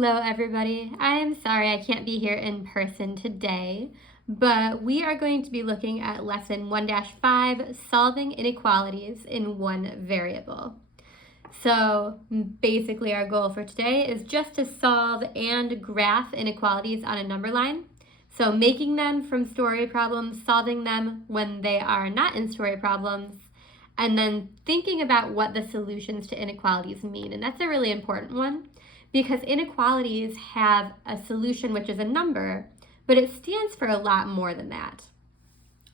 Hello everybody. I'm sorry I can't be here in person today, but we are going to be looking at lesson 1-5, solving inequalities in one variable. So basically our goal for today is just to solve and graph inequalities on a number line. So making them from story problems, solving them when they are not in story problems, and then thinking about what the solutions to inequalities mean. And that's a really important one, because inequalities have a solution which is a number, but it stands for a lot more than that.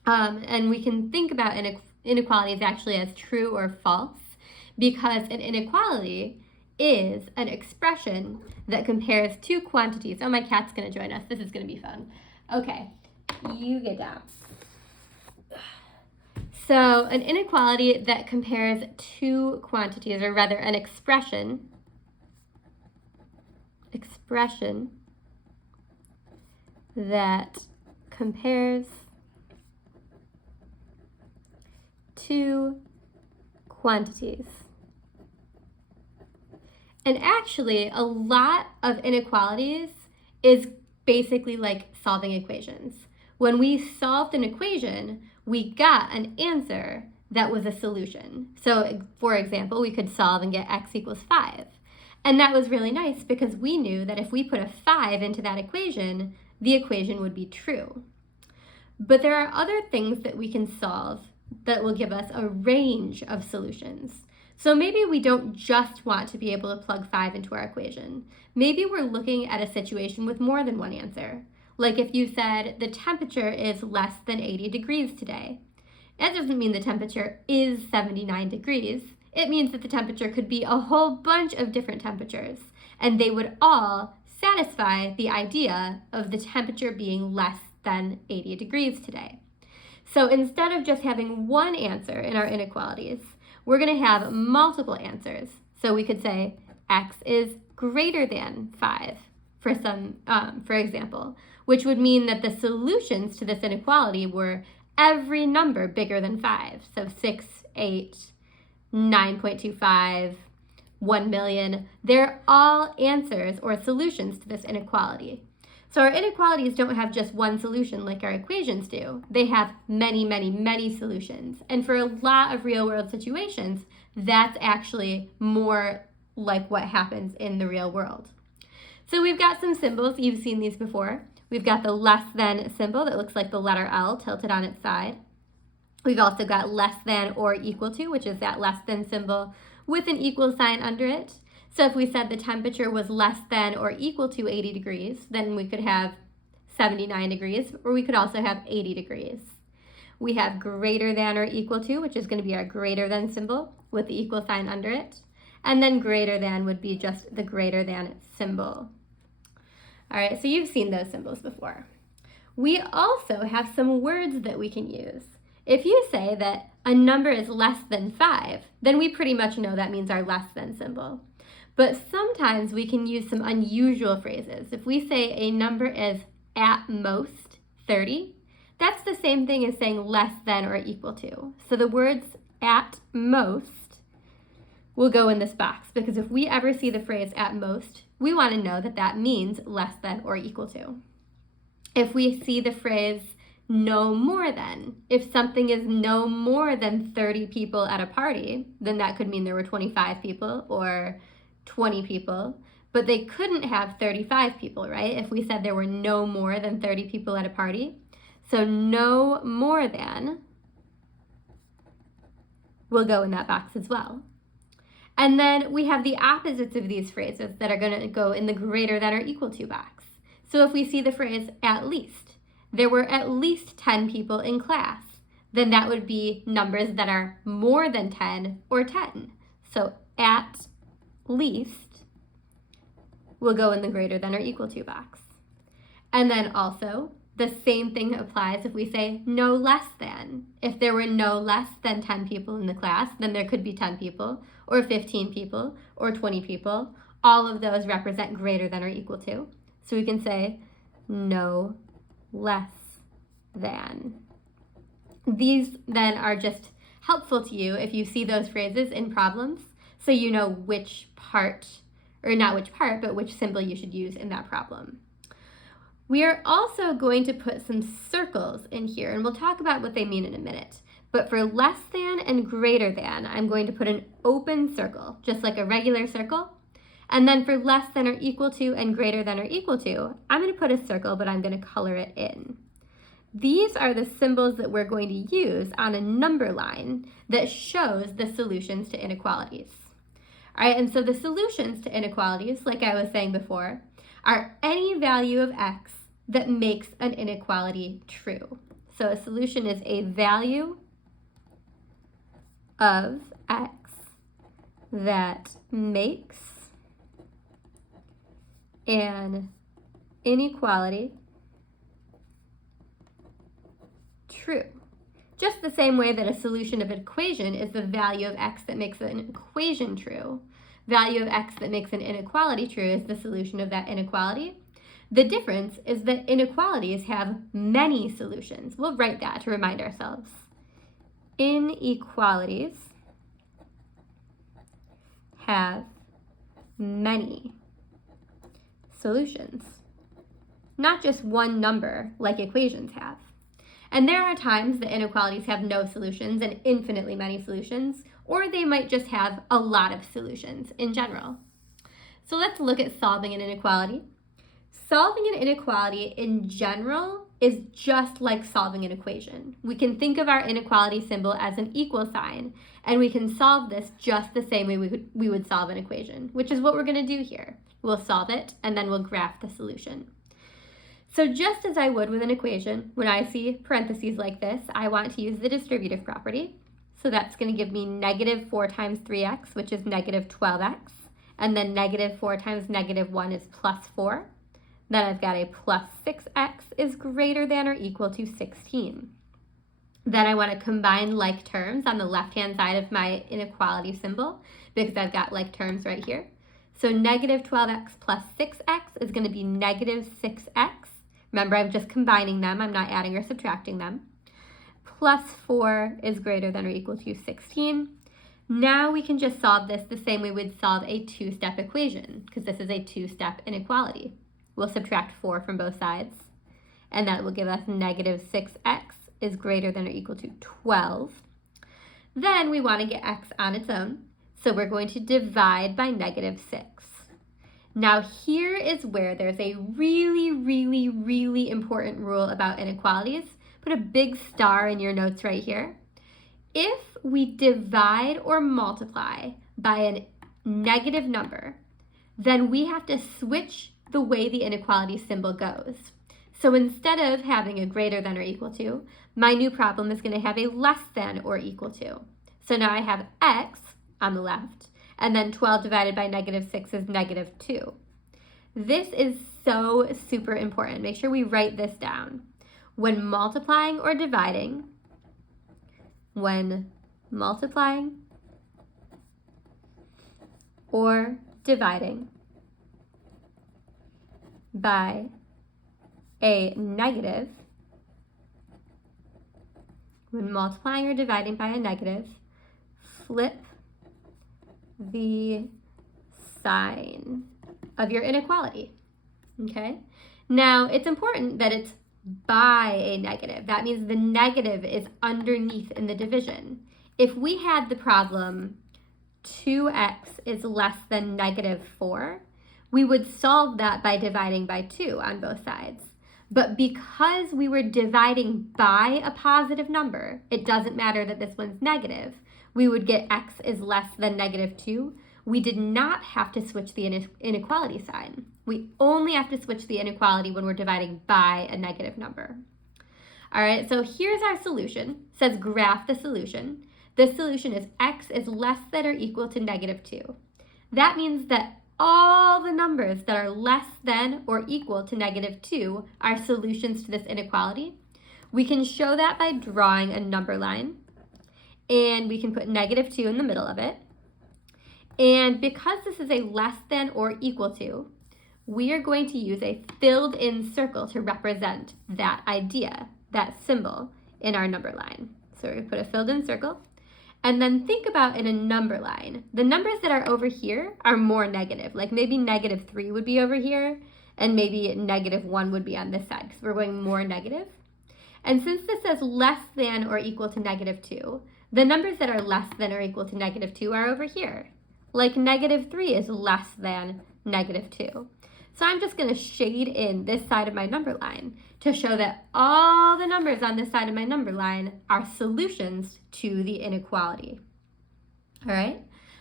And we can think about inequalities actually as true or false, because an inequality is an expression that compares two quantities. Oh, my cat's going to join us. This is going to be fun. Okay, you get down. So an inequality that compares two quantities, or rather an expression that compares two quantities. And actually, a lot of inequalities is basically like solving equations. When we solved an equation, we got an answer that was a solution. So for example, we could solve and get x equals 5. And that was really nice because we knew that if we put a 5 into that equation, the equation would be true. But there are other things that we can solve that will give us a range of solutions. So maybe we don't just want to be able to plug 5 into our equation. Maybe we're looking at a situation with more than one answer. Like if you said the temperature is less than 80 degrees today. That doesn't mean the temperature is 79 degrees. It means that the temperature could be a whole bunch of different temperatures, and they would all satisfy the idea of the temperature being less than 80 degrees today. So instead of just having one answer in our inequalities, we're going to have multiple answers. So we could say x is greater than 5 for example, which would mean that the solutions to this inequality were every number bigger than 5. So 6, 8, 9.25, 1 million. They're all answers or solutions to this inequality. So our inequalities don't have just one solution like our equations do. They have many, many, many solutions. And for a lot of real world situations, that's actually more like what happens in the real world. So we've got some symbols. You've seen these before. We've got the less than symbol that looks like the letter L tilted on its side. We've also got less than or equal to, which is that less than symbol with an equal sign under it. So if we said the temperature was less than or equal to 80 degrees, then we could have 79 degrees, or we could also have 80 degrees. We have greater than or equal to, which is going to be our greater than symbol with the equal sign under it. And then greater than would be just the greater than symbol. All right, so you've seen those symbols before. We also have some words that we can use. If you say that a number is less than 5, then we pretty much know that means our less than symbol. But sometimes we can use some unusual phrases. If we say a number is at most 30, that's the same thing as saying less than or equal to. So the words at most will go in this box, because if we ever see the phrase at most, we want to know that that means less than or equal to. If we see the phrase no more than, if something is no more than 30 people at a party, then that could mean there were 25 people or 20 people, but they couldn't have 35 people, right? If we said there were no more than 30 people at a party. So no more than will go in that box as well. And then we have the opposites of these phrases that are going to go in the greater than or equal to box. So if we see the phrase at least, there were at least 10 people in class, then that would be numbers that are more than 10 or 10. So at least will go in the greater than or equal to box. And then also, the same thing applies if we say no less than. If there were no less than 10 people in the class, then there could be 10 people, or 15 people, or 20 people. All of those represent greater than or equal to. So we can say no less than. These then are just helpful to you if you see those phrases in problems, so you know which part or not which part, but which symbol you should use in that problem. We are also going to put some circles in here, and we'll talk about what they mean in a minute. But for less than and greater than, I'm going to put an open circle, just like a regular circle. And then for less than or equal to and greater than or equal to, I'm going to put a circle, but I'm going to color it in. These are the symbols that we're going to use on a number line that shows the solutions to inequalities. All right, and so the solutions to inequalities, like I was saying before, are any value of x that makes an inequality true. So a solution is a value of x that makes an inequality true. Just the same way that a solution of an equation is the value of x that makes an equation true. Value of x that makes an inequality true is the solution of that inequality. The difference is that inequalities have many solutions. We'll write that to remind ourselves. Inequalities have many solutions, not just one number like equations have. And there are times that inequalities have no solutions and infinitely many solutions, or they might just have a lot of solutions in general. So let's look at solving an inequality. Solving an inequality in general is just like solving an equation. We can think of our inequality symbol as an equal sign, and we can solve this just the same way we would solve an equation, which is what we're going to do here. We'll solve it, and then we'll graph the solution. So just as I would with an equation, when I see parentheses like this, I want to use the distributive property. So that's going to give me negative 4 times 3x, which is negative 12x. And then negative 4 times negative 1 is plus 4. Then I've got a plus 6x is greater than or equal to 16. Then I want to combine like terms on the left-hand side of my inequality symbol because I've got like terms right here. So negative 12x plus 6x is going to be negative 6x. Remember, I'm just combining them. I'm not adding or subtracting them. Plus 4 is greater than or equal to 16. Now we can just solve this the same way we'd solve a two-step equation, because this is a two-step inequality. We'll subtract 4 from both sides, and that will give us negative 6x is greater than or equal to 12. Then we want to get x on its own, so we're going to divide by negative 6. Now here is where there's a really, really, really important rule about inequalities. Put a big star in your notes right here. If we divide or multiply by a negative number, then we have to switch the way the inequality symbol goes. So instead of having a greater than or equal to, my new problem is going to have a less than or equal to. So now I have x on the left, and then 12 divided by negative 6 is negative 2. This is so super important. Make sure we write this down. When multiplying or dividing by a negative, flip the sign of your inequality, okay? Now, it's important that it's by a negative. That means the negative is underneath in the division. If we had the problem 2x is less than negative 4, we would solve that by dividing by 2 on both sides. But because we were dividing by a positive number, it doesn't matter that this one's negative, we would get x is less than negative 2. We did not have to switch the inequality sign. We only have to switch the inequality when we're dividing by a negative number. All right, so here's our solution. It says graph the solution. The solution is x is less than or equal to negative 2. That means that all the numbers that are less than or equal to negative 2 are solutions to this inequality. We can show that by drawing a number line, and we can put negative 2 in the middle of it. And because this is a less than or equal to, we are going to use a filled in circle to represent that idea, that symbol in our number line. So we're going to put a filled in circle. And then think about in a number line. The numbers that are over here are more negative. Like maybe -3 would be over here, and maybe -1 would be on this side because we're going more negative. And since this says less than or equal to -2, the numbers that are less than or equal to -2 are over here. Like -3 is less than -2. So I'm just going to shade in this side of my number line to show that all the numbers on this side of my number line are solutions to the inequality. All right,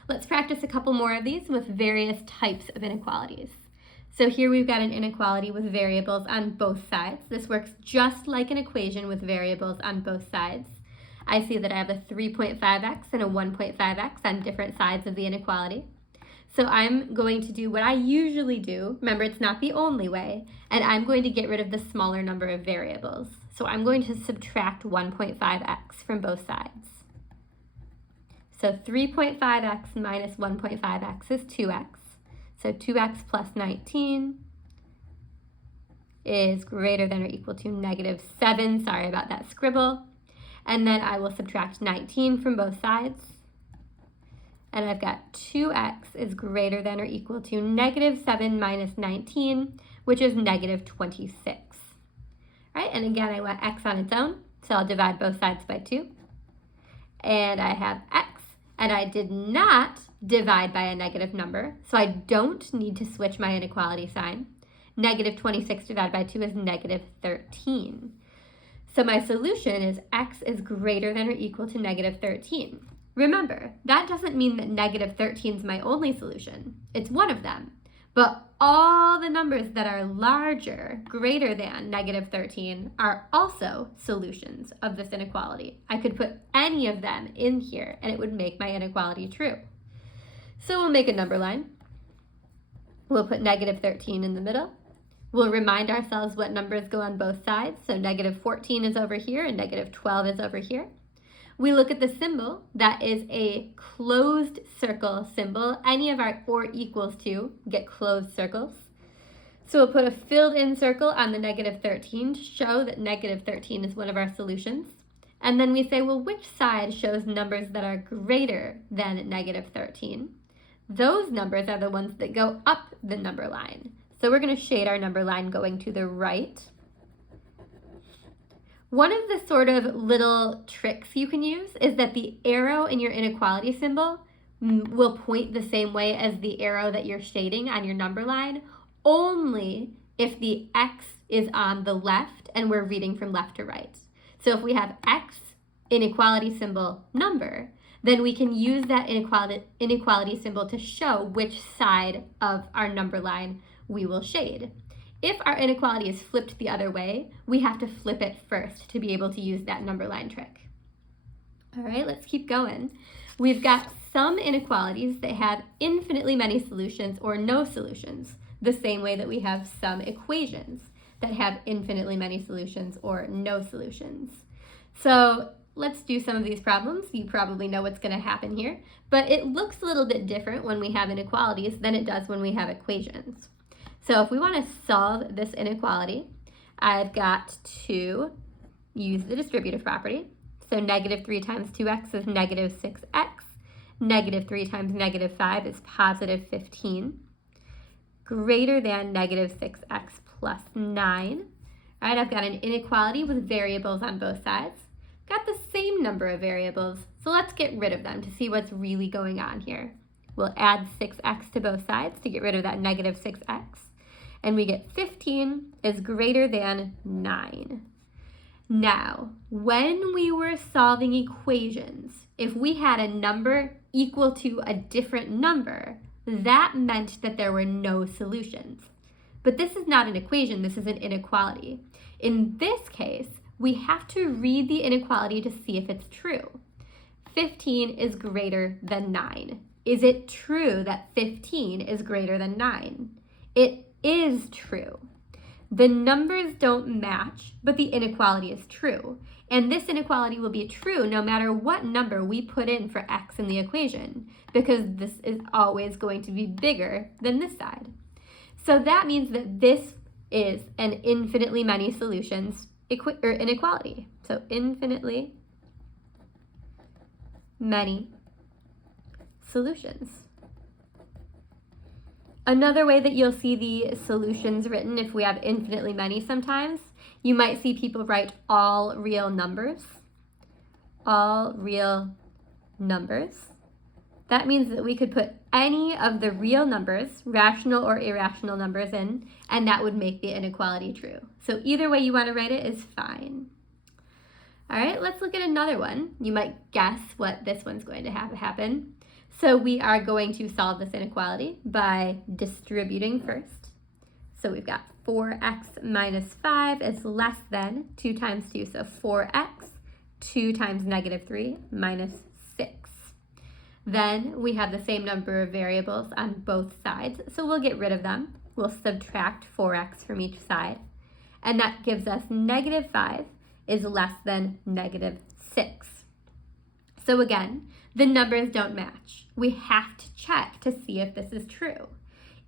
let's practice a couple more of these with various types of inequalities. So here we've got an inequality with variables on both sides. This works just like an equation with variables on both sides. I see that I have a 3.5x and a 1.5x on different sides of the inequality. So I'm going to do what I usually do. Remember, it's not the only way. And I'm going to get rid of the smaller number of variables. So I'm going to subtract 1.5x from both sides. So 3.5x minus 1.5x is 2x. So 2x plus 19 is greater than or equal to -7. Sorry about that scribble. And then I will subtract 19 from both sides. And I've got 2x is greater than or equal to -7 minus 19, which is -26. All right, and again, I want x on its own, so I'll divide both sides by 2. And I have x, and I did not divide by a negative number, so I don't need to switch my inequality sign. -26 divided by 2 is -13. So my solution is x is greater than or equal to -13. Remember, that doesn't mean that -13 is my only solution. It's one of them. But all the numbers that are larger, greater than -13, are also solutions of this inequality. I could put any of them in here and it would make my inequality true. So we'll make a number line. We'll put -13 in the middle. We'll remind ourselves what numbers go on both sides. So -14 is over here and -12 is over here. We look at the symbol. That is a closed circle symbol. Any of our or equals to get closed circles. So we'll put a filled in circle on the -13 to show that -13 is one of our solutions. And then we say, well, which side shows numbers that are greater than -13? Those numbers are the ones that go up the number line. So we're going to shade our number line going to the right. One of the sort of little tricks you can use is that the arrow in your inequality symbol will point the same way as the arrow that you're shading on your number line, only if the x is on the left and we're reading from left to right. So if we have x inequality symbol number, then we can use that inequality symbol to show which side of our number line we will shade. If our inequality is flipped the other way, we have to flip it first to be able to use that number line trick. All right, let's keep going. We've got some inequalities that have infinitely many solutions or no solutions, the same way that we have some equations that have infinitely many solutions or no solutions. So let's do some of these problems. You probably know what's going to happen here, but it looks a little bit different when we have inequalities than it does when we have equations. So if we want to solve this inequality, I've got to use the distributive property. So -3 times 2x is -6x. -3 times -5 is +15. Greater than -6x plus 9. All right, I've got an inequality with variables on both sides. Got the same number of variables, so let's get rid of them to see what's really going on here. We'll add 6x to both sides to get rid of that -6x. And we get 15 is greater than 9. Now, when we were solving equations, if we had a number equal to a different number, that meant that there were no solutions. But this is not an equation, this is an inequality. In this case, we have to read the inequality to see if it's true. 15 is greater than 9. Is it true that 15 is greater than 9? It is true. The numbers don't match, but the inequality is true. And this inequality will be true no matter what number we put in for x in the equation, because this is always going to be bigger than this side. So that means that this is an infinitely many solutions inequality. So infinitely many solutions. Another way that you'll see the solutions written if we have infinitely many sometimes, you might see people write all real numbers. All real numbers. That means that we could put any of the real numbers, rational or irrational numbers in, and that would make the inequality true. So either way you want to write it is fine. All right, let's look at another one. You might guess what this one's going to have happen. So we are going to solve this inequality by distributing first. So we've got 4x minus 5 is less than 2 times 2, so 4x, 2 times negative 3 minus 6. Then we have the same number of variables on both sides, so we'll get rid of them. We'll subtract 4x from each side, and that gives us negative 5 is less than negative 6. So again, the numbers don't match. We have to check to see if this is true.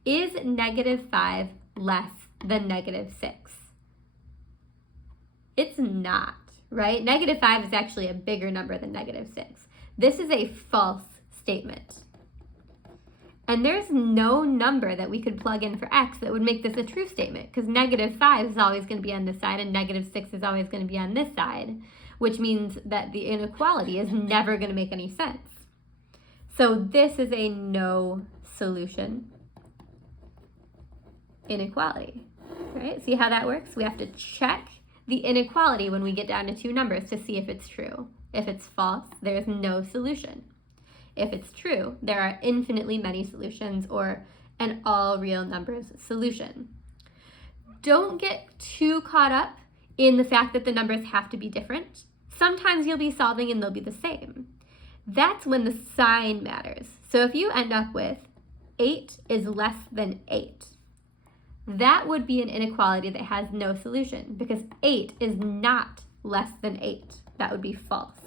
Is negative 5 less than negative 6? It's not, right? Negative 5 is actually a bigger number than negative 6. This is a false statement. And there's no number that we could plug in for x that would make this a true statement, because negative 5 is always going to be on this side and negative 6 is always going to be on this side, which means that the inequality is never going to make any sense. So this is a no solution inequality, right? See how that works? We have to check the inequality when we get down to two numbers to see if it's true. If it's false, there's no solution. If it's true, there are infinitely many solutions, or an all real numbers solution. Don't get too caught up in the fact that the numbers have to be different. Sometimes you'll be solving and they'll be the same. That's when the sign matters. So if you end up with 8 is less than 8, that would be an inequality that has no solution, because 8 is not less than 8. That would be false.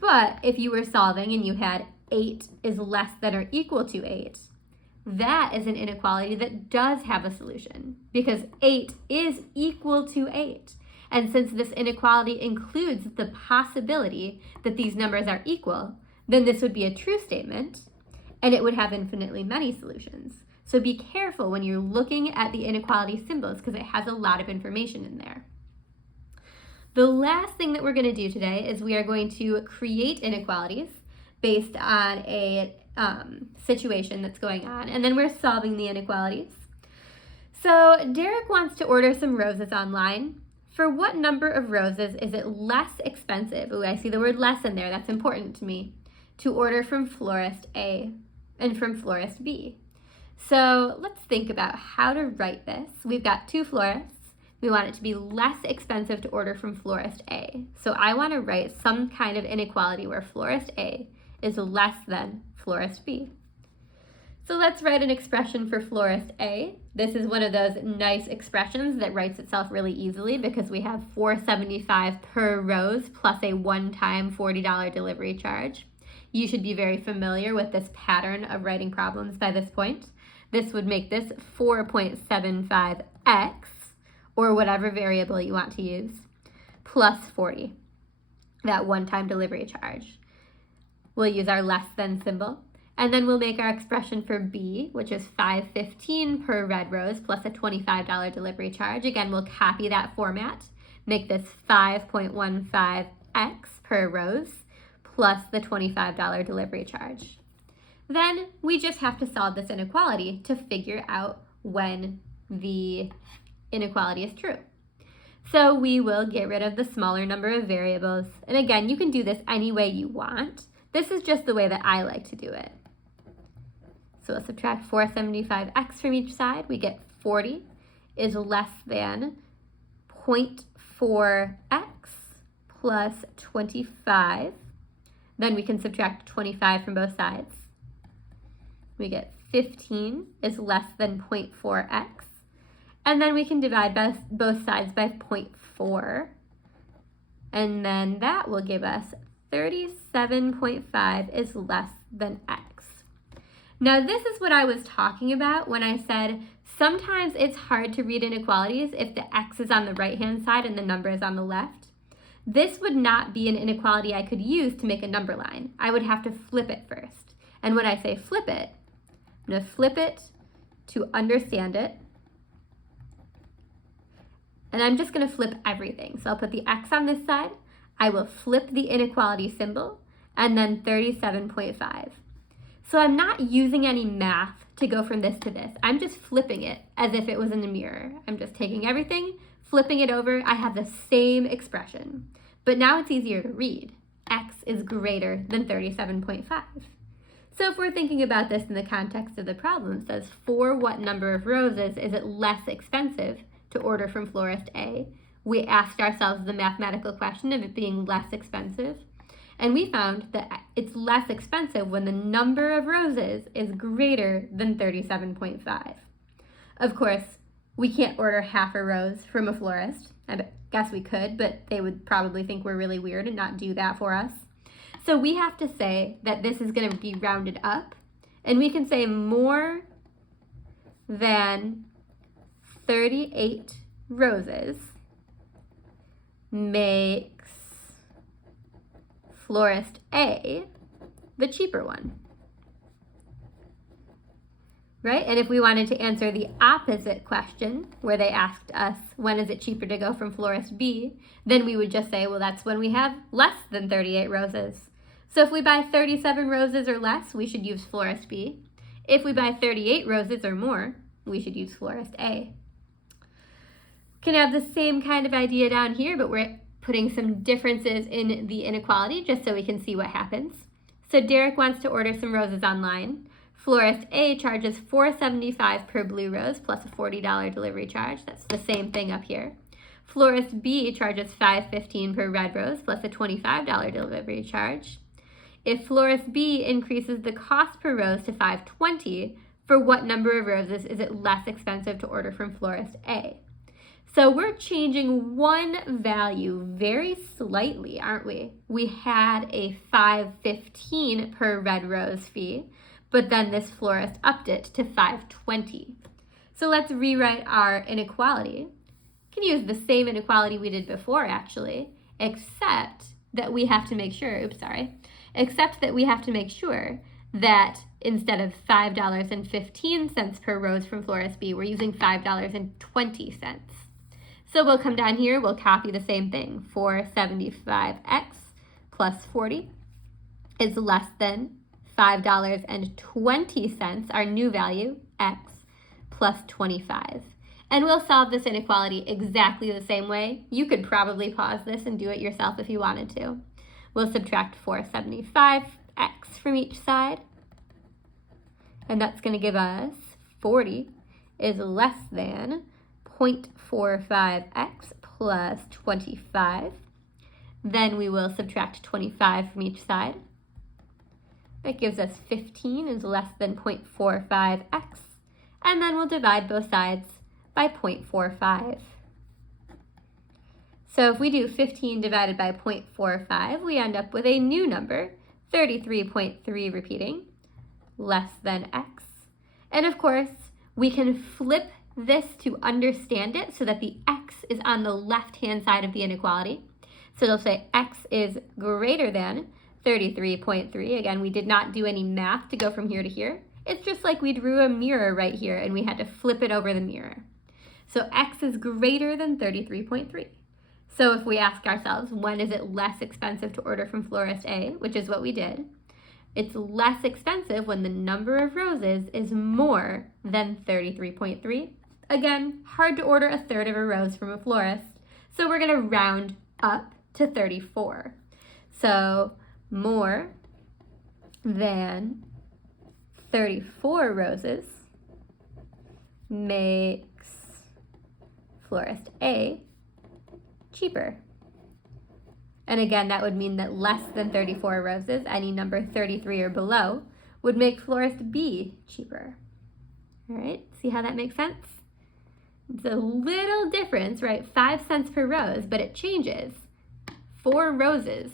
But if you were solving and you had 8 is less than or equal to 8, that is an inequality that does have a solution, because 8 is equal to 8. And since this inequality includes the possibility that these numbers are equal, then this would be a true statement, and it would have infinitely many solutions. So be careful when you're looking at the inequality symbols, because it has a lot of information in there. The last thing that we're going to do today is we are going to create inequalities based on a situation that's going on, and then we're solving the inequalities. So Derek wants to order some roses online. For what number of roses is it less expensive? Ooh, I see the word less in there. That's important to me. To order from florist A and from florist B. So let's think about how to write this. We've got two florists. We want it to be less expensive to order from florist A. So I want to write some kind of inequality where florist A is less than florist B. So let's write an expression for florist A. This is one of those nice expressions that writes itself really easily because we have $4.75 per rose plus a one-time $40 delivery charge. You should be very familiar with this pattern of writing problems by this point. This would make this 4.75x, or whatever variable you want to use, plus 40, that one-time delivery charge. We'll use our less than symbol, and then we'll make our expression for B, which is $5.15 per red rose plus a $25 delivery charge. Again, we'll copy that format, make this 5.15x per rose plus the $25 delivery charge. Then we just have to solve this inequality to figure out when the inequality is true. So we will get rid of the smaller number of variables. And again, you can do this any way you want. This is just the way that I like to do it. So we'll subtract 475x from each side. We get 40 is less than 0.4x plus 25. Then we can subtract 25 from both sides. We get 15 is less than 0.4x. And then we can divide both sides by 0.4. And then that will give us 37.5 is less than x. Now this is what I was talking about when I said sometimes it's hard to read inequalities if the x is on the right-hand side and the number is on the left. This would not be an inequality I could use to make a number line. I would have to flip it first. And when I say flip it, I'm going to flip it to understand it. And I'm just going to flip everything. So I'll put the x on this side. I will flip the inequality symbol, and then 37.5. So I'm not using any math to go from this to this. I'm just flipping it as if it was in the mirror. I'm just taking everything, flipping it over. I have the same expression. But now it's easier to read. X is greater than 37.5. So if we're thinking about this in the context of the problem, it says, for what number of roses is it less expensive to order from florist A? We asked ourselves the mathematical question of it being less expensive. And we found that it's less expensive when the number of roses is greater than 37.5. Of course, we can't order half a rose from a florist. I guess we could, but they would probably think we're really weird and not do that for us. So we have to say that this is going to be rounded up, and we can say more than 38 roses makes florist A the cheaper one, right? And if we wanted to answer the opposite question, where they asked us, when is it cheaper to go from florist B, then we would just say, well, that's when we have less than 38 roses. So if we buy 37 roses or less, we should use florist B. If we buy 38 roses or more, we should use florist A. Can have the same kind of idea down here, but we're putting some differences in the inequality just so we can see what happens. So Derek wants to order some roses online. Florist A charges $4.75 per blue rose plus a $40 delivery charge. That's the same thing up here. Florist B charges $5.15 per red rose plus a $25 delivery charge. If florist B increases the cost per rose to $5.20, for what number of roses is it less expensive to order from florist A? So we're changing one value very slightly, aren't we? We had a $5.15 per red rose fee, but then this florist upped it to $5.20. So let's rewrite our inequality. We can use the same inequality we did before, actually, except that we have to make sure, that instead of $5.15 per rose from florist B, we're using $5.20. So we'll come down here, we'll copy the same thing. 475x plus 40 is less than $5.20, our new value, x, plus 25. And we'll solve this inequality exactly the same way. You could probably pause this and do it yourself if you wanted to. We'll subtract 475x from each side, and that's going to give us 40 is less than 0.45x plus 25. Then we will subtract 25 from each side. That gives us 15 is less than 0.45x. And then we'll divide both sides by 0.45. So if we do 15 divided by 0.45, we end up with a new number, 33.3 repeating, less than x. And of course, we can flip this to understand it so that the x is on the left-hand side of the inequality. So it'll say x is greater than 33.3. Again, we did not do any math to go from here to here. It's just like we drew a mirror right here and we had to flip it over the mirror. So x is greater than 33.3. So if we ask ourselves, when is it less expensive to order from florist A, which is what we did, it's less expensive when the number of roses is more than 33.3. Again, hard to order a third of a rose from a florist, so we're going to round up to 34. So more than 34 roses makes florist A cheaper. And again, that would mean that less than 34 roses, any number 33 or below, would make florist B cheaper. All right, see how that makes sense? It's a little difference, right? 5 cents per rose, but it changes. 4 roses,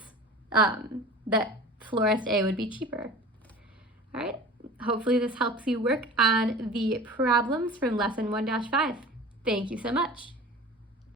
that florist A would be cheaper. All right, hopefully this helps you work on the problems from lesson 1-5. Thank you so much.